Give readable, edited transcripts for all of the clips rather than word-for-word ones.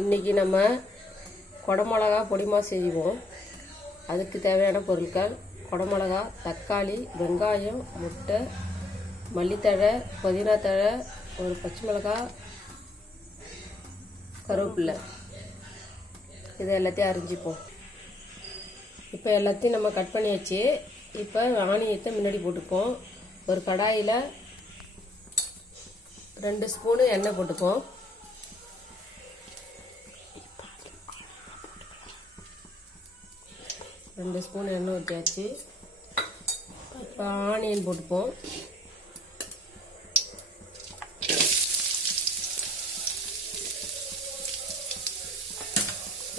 இன்றைக்கி நம்ம குடமிளகா பொடிமா செய்வோம். அதுக்கு தேவையான பொருட்கள்: குடமிளகா, தக்காளி, வெங்காயம், முட்டை, மல்லித்தழை, புதினா தழை, ஒரு பச்சை மிளகாய், கருவேப்பிலை. இதை எல்லாத்தையும் அரிஞ்சிப்போம். இப்போ எல்லாத்தையும் நம்ம கட் பண்ணியாச்சு. இப்போ ஆனியத்தை முன்னாடி போட்டுப்போம். ஒரு கடாயில் 2 ஸ்பூனு எண்ணெய் போட்டுப்போம். ரெண்டு ஸ்பூன் எண்ணெய் ஊற்றியாச்சு. இப்போ ஆனியன் போட்டுப்போம்.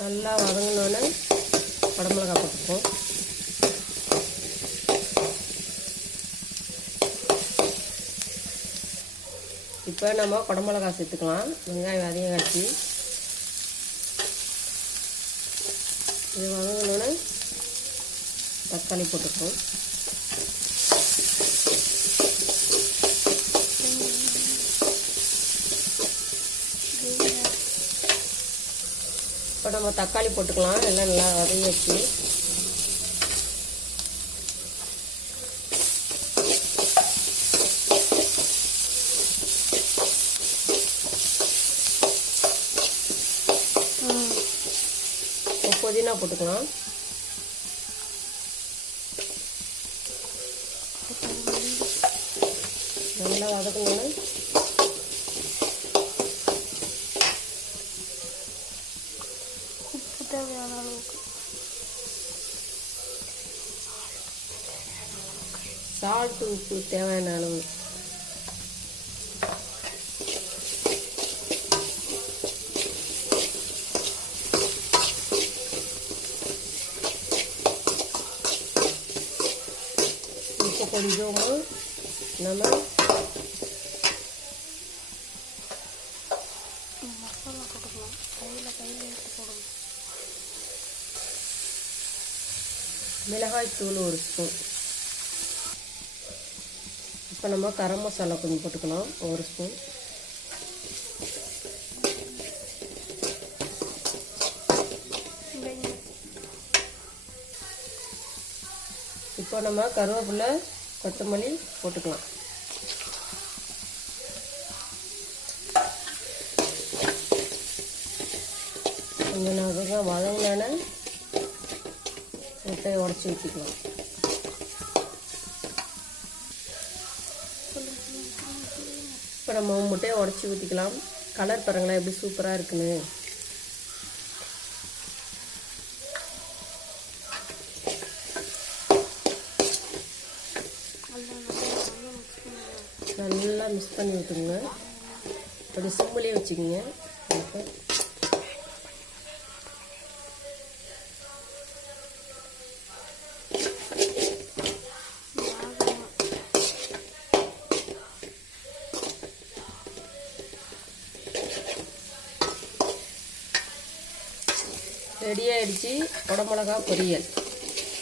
நல்லா வதங்கினோன்னே குடமிளகா போட்டுப்போம். இப்போ நம்ம குடமிளகா சேர்த்துக்கலாம். வெங்காயம் அதிகம் காய்ச்சி இது வதங்கினோன்னே தக்காளி போட்டுப்போம். இப்போ நம்ம தக்காளி போட்டுக்கலாம். எல்லாம் நல்லா வதங்கியாச்சு. புதினா போட்டுக்கலாம். நல்லா வதக்கணும். உப்பு தேவையான அளவுக்கு, சால்ட் உப்பு தேவையான அளவு. இப்போ கொஞ்சமாக நம்ம மசாலா போட்டுக்கலாம். கையில் எடுத்து போடணும். மிளகாய் தூள் 1 ஸ்பூன். இப்போ நம்ம கரம் மசாலா கொஞ்சம் போட்டுக்கலாம். 1 ஸ்பூன். இப்போ நம்ம கருவேப்பிலை, கொத்தமல்லி போட்டுக்கலாம். கொஞ்சம் நான் வதங்கினான முட்டையை உடச்சி ஊற்றிக்கலாம். இப்போ நம்ம முட்டையை உடச்சி ஊற்றிக்கலாம். கலர் பாருங்களேன் எப்படி சூப்பராக இருக்குன்னு. நல்லா மிக்ஸ் பண்ணி விட்டுருங்க. அப்படி சிம்மிலே வச்சுக்கோங்க. ரெடி ஆகிடுச்சு குடமிளகா பொரியல்.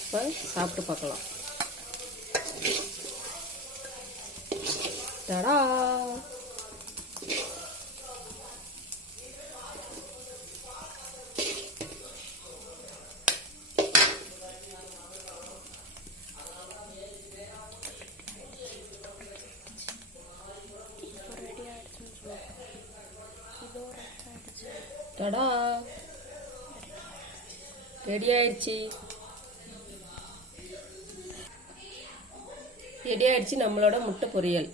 இப்போ சாப்பிட்டு பார்க்கலாம். தடா! தடா! ரெடி ஆயிடுச்சு. ரெடி ஆயிடுச்சு நம்மளோட முட்டை பொரியல்.